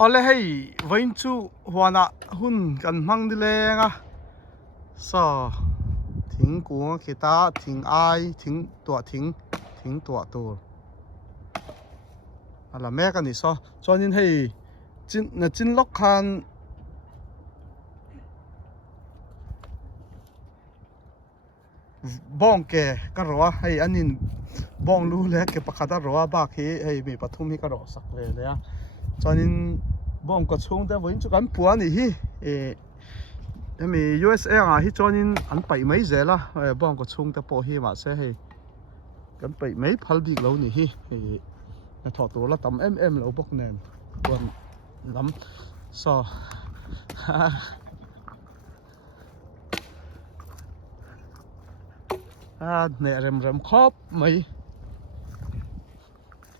ole hei vain chu huana hun kan mang đi lenga so thing kuang khita thing ai thing tua tur ala me kan ni so chonin hei chin lok khan bong ke ka rowa hei anin bong lu le ke pakhata rowa ba khi hei mi pathum hi ka ro sak le le a chonin bong ko chung te voin chu kan puan ni hi mi USA nga hi chonin an pai mai zela bong ko chung te po hi ma se hei kan pai mai phal bik lo ni hi na tho tur la tam em lo bok nen kon lam so nè rem khop mai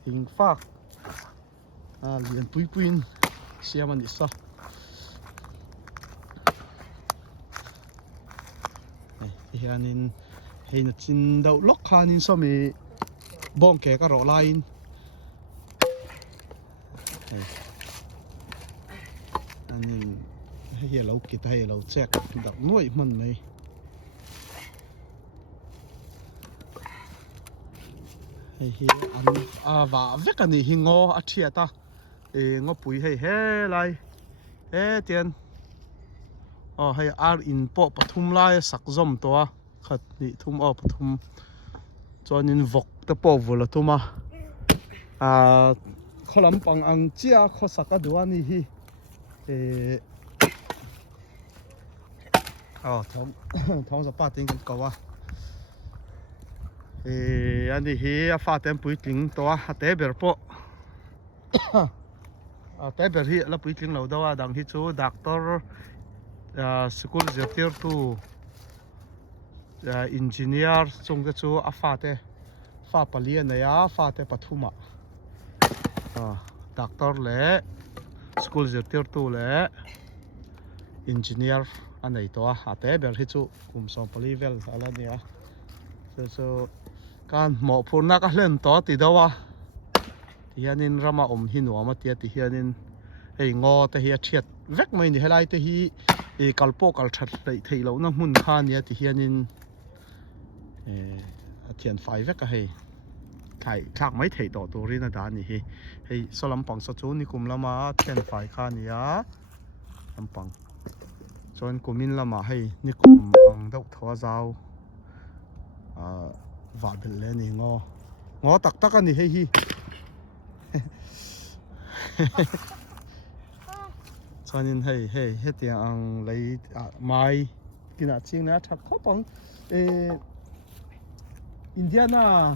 hình phác liền puin xem anh đi sao thì anh hay là chín đầu lóc khan sao mi bong kẻ cái rõ line anh hay lâu kita hay lâu check đặt nuôi mình này hi an wa vek ani hi ngo a thia ta ngo pui hei he lai he tian hei ar in po pathum lai sak zom to a khat ni thum pathum chonin vok te po vula tuma kholam pang ang chia kho saka duani hi thong sa pa ting kan kawa anh đi hi pha tem pui tling to a te ber po te ber hi la pui tling lo dawa dang hi chu doctor school zirtir tu engineer chung ke chu a fa palia na ya fa te pathuma doctor le school zirtir tu le engineer anei to a te ber hi chu kum som pali vel ala nia so kan mo phurna ka hlen to ti dawa hianin rama hi nuama tia ti hianin hei ngo te hi thiat vek mai ni helai te hi kalpo kal that lei thei lo na mun kha nia ti hianin thian fai vek ka hei thai thak mai thei to turin a da ni hi hei solam pang sa chu ni kum lama thian fai kha nia lampang chon kumin lama hei ni kum ang deuh thaw zau và bên lên này ngó tắc anh này hi cho nên hết tiền ăn lấy mai cái nào chiên nè chắc có bằng Indiana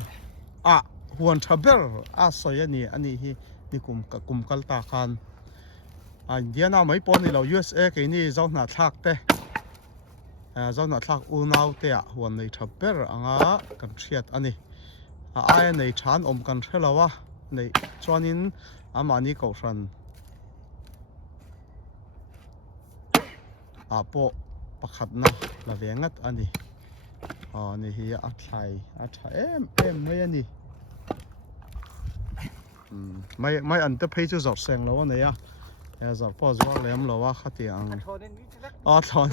huan thaber soi anh hi ni kum kalta khan Indiana mấy pon này là USA cái này giao na thak te do na thak u nau te huan nei thaber anga kan thiat ani ai nei than kan thelawa nei chuanin amani ko ran po pakhat na la vengat ani ni hi a thai em mai ani mai an te phei chu zor seng lo nei a zor po zor lem lo wa khati ang thon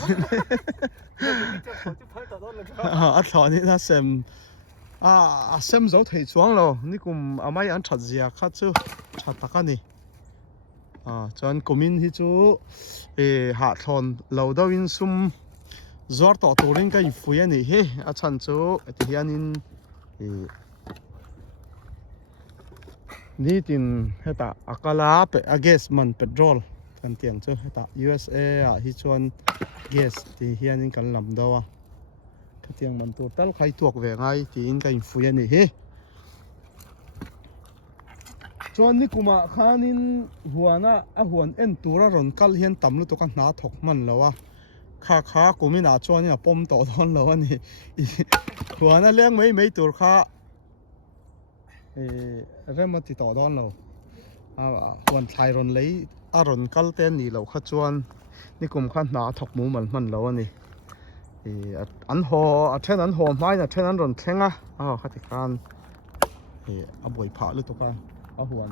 thon ni na sem zo thei chuang lo ni kum amai an that zia kha chu that takani chuan kumin hi chu ha thon lo dawin sum zor to turin kai fui ani he a chan chu hianin ni tin heta akala pe ages man petrol kan tiang chu heta USA hi chuan gas ti hianin kan lam dawa tiang man tur tal khai tuak ve ngai ti in kai fui ani he chuan ni kuma khanin huana huan en tura ron kal hian tamlu to ka hna thok man lawa kha kumina chuan ina pom to don lo ani huana leng mai tur kha remati to don lo huan thlai ron lei a ron kal ten ni lo kha chuan ni kum kha hna thok mu man lo ani an ho a then an ho mai na then an ron thlenga khati kan a boi pha lu to ka a huan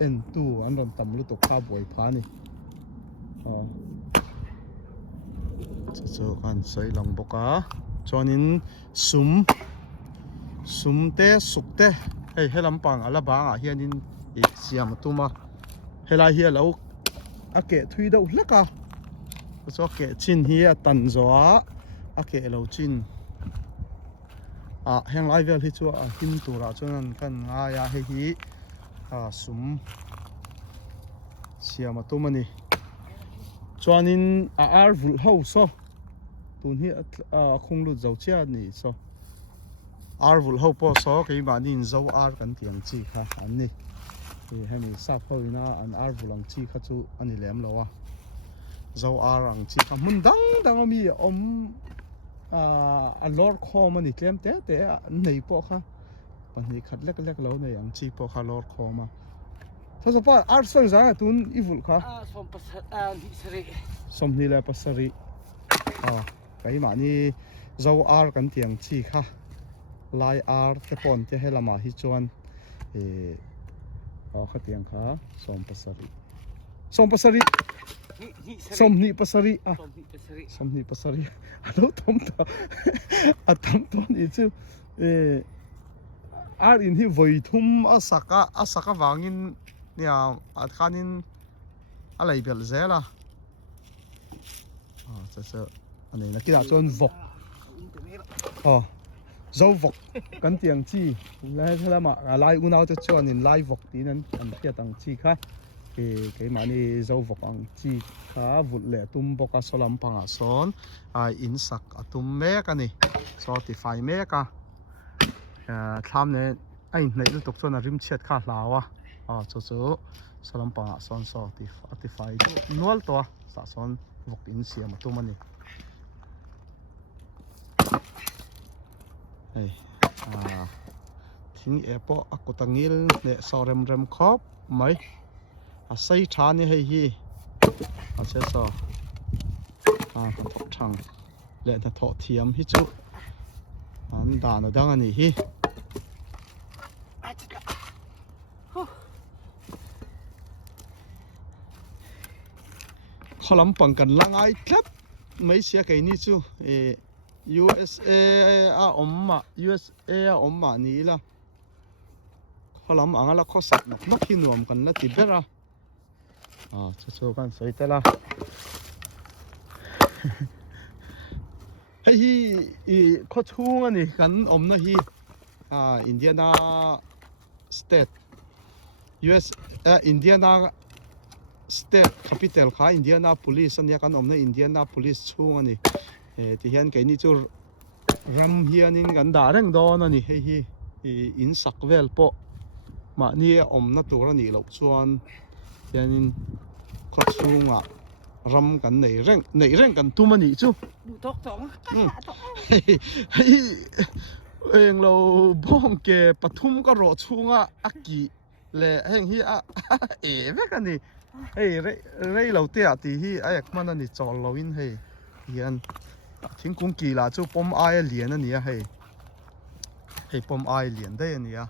N2 an ron tam lu to ka boi pha ni cho kan sei lang boka chuanin sum te suk te hei helam pang ala banga hianin e siam tuma helai hi lo ake thui deuh hlaka cho ke chin hi a tan zoa ake lo chin heng lai vel hi chu a him tura chuan kan nga ya hi sum siam tumani chuanin ar vul ho so tun hi khung lu zo chia ni so ar vul ho po so ke ma nin zo ar kan tiang chi kha an ni hemi sa phoina an ar vulang chi kha chu ani lem lowa zo ar ang chi kha mun dang mi a lor khom ani tlem te nei po kha pani khat lek lo nei ang chi po kha lor khoma so pa ar sang za tun i vul kha som pasat ni sari som ni la pasari kai ma ni zo ar kan tiang chi kha lai ar te pon te helama hi chuan kha tiang kha som pasari som ni pasari som ni pasari alo tom ta atam ton i chu ar in hi voi thum asaka wangin nia athanin alai bel zela cha ani na kila chuan vok zo vok kan tiang chi lai thalama lai unau te chuan in lai vok tin an thia tang chi kha ke mani zo vok ang chi kha vut le tum boka solam panga son in sak atum me ka ni so ti fai me ka thlam ne ai nei lu tok chuan a rim chet kha hlawa chu solam panga son so ti fai nual to sa son vok in siam atum ani hey thing epo akutangil ne sorem rem khop mai a sei thani hei hi a se so thok thang le na tho thiam hi chu an dan dang ani hi kholam pang kan langai tlat mai sia kai ni chu USA omma ni la kholam angala khosat nok hi nuam kan la tibera chu kan soitela hei hi kho chung ani kan omna hi Indiana state US Indiana state capital kha Indianapolis ania kan omna Indianapolis chung ani ti hian kai ni chu ram hianin kan da reng don ani hei hi in sakvel po ma ni omna tur ani lo chuan hianin kho chunga ram kan nei reng kan tumani chu tok tong hei eng lo bong ke pathum ka ro chunga aki le heng hi ve ka ni hei rei lo te ti hi ayak man ani chol lo in hei hian thingkung ki la chu pom ai lian ani a hei pom ai lian dai ani a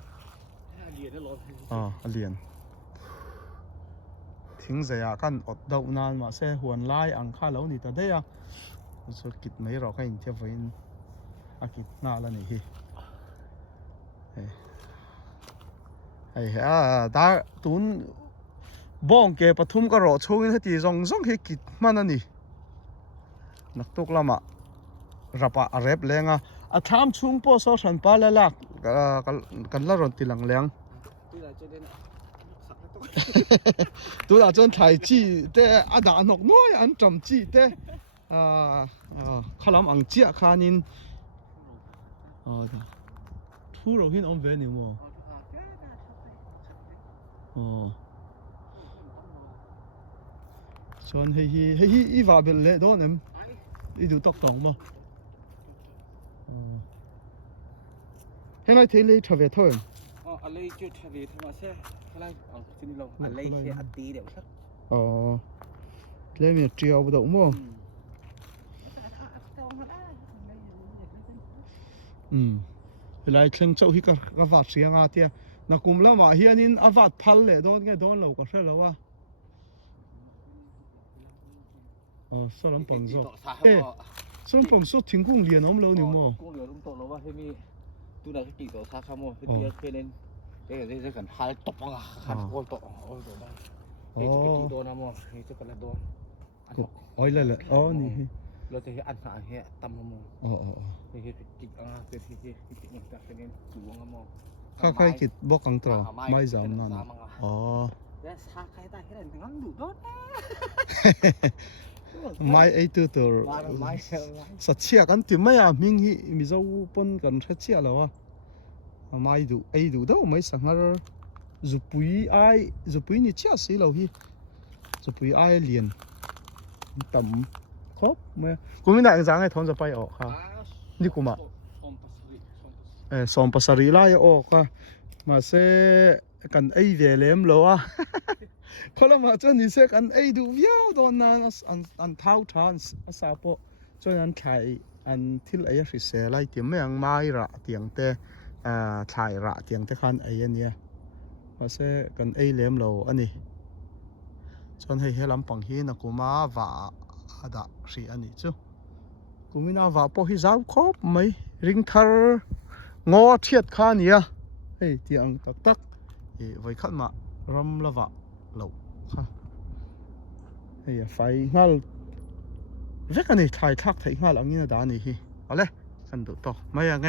lian thing zaya kan ot dau nan ma se huan lai ang kha lo ni ta dei a so kit mai ro ka in the voin akit na la ni hi hei da tun bong ke pathum ka ro chungin heti zong hi kit man ani nak tok lama rapa rep lenga a tham chung po so than pa la lak kan la ron tilang leng tu la chon thai chi te ada nok noi an cham chi te khalam ang chia khanin thu ro hin om ve ni mo chon hei i va bel le don em i du tok tong ma hei lai thei le thave thôi alai chu thave thama se alai tin lo alai se ati de sak le mi triao bu do mo lai thleng chau hi ka va sianga tia นักกุมละมาเฮียนินอวัดพัลเลยโดนไงโดนเราก็ใช่แล้ววะสลัมปังจอกสลัมปังสุดทิ้งกุ้งเลียนน้ำเราหนึ่งมั้ง กุ้งเหลือลุงโตแล้วว่าที่มีตัวไหนที่กี่ตัวซาคาโมที่เดียวเคยเล่นได้กันพายตบอ่ะขันโอ้ยตบโอ้ยตบได้เฮ้ยจะกี่ตัวนะโมเฮ้ยจะกันละโดนอ๋อเลยอ๋อนี่เราจะเห็นอันหาเหี้ยตำมะม่วงเฮ้ยจิกอ่ะเป็นที่จิกอย่างจากเป็นสูงมะม่วงค่อยๆคิดบอกกังตัวไม่จำนั่นอ๋อแล้วซาใครได้แค่ไหนงั้นดูโดนไม่ไอ้ตัวสัตว์เชี่ยกันติไม่อะมิงฮีมิจะปนกันสัตว์เชี่ยแล้ววะไม่ดูไอ้ดูเด้อไม่สังหารจุปุยนี่เชี่ยสิเราฮีจุปุยไอ้เลียนต่ำครบไหมกูไม่ได้จังไอ้ทอนจะไปออกค่ะนี่กูมาสอมภาษาลีไล่ออกค่ะมาเสกันไอ้เวลเลมแล้วอ่ะเขาละมาจนนี่เสกันไอ้ดูวิวตอนนั้นอันเท้าทานอาซาโปจนนั้นถ่ายอันที่ไอ้สิเสไล่เตียงไม่ยังไม่ระเตียงเตถ่ายระเตียงเตคันไอ้เนี่ยมาเสกันไอ้เลมแล้วอันนี้จนให้เฮลัมปังฮีนะกูมาว่าดะสิอันนี้จูกูไม่น่าว่าพอฮิซาครบไหมริงทาร์งอเทียดข้านี่อะเฮ้ยเตียงตักไว้ขัดมารำละวะเหล่าค่ะเฮ้ยไฟงั้นเวกันนี่ถ่ายทักถ่ายงั้นอันนี้นะดานี่ฮิเอาเลยกันดูต่อไม่ยังไง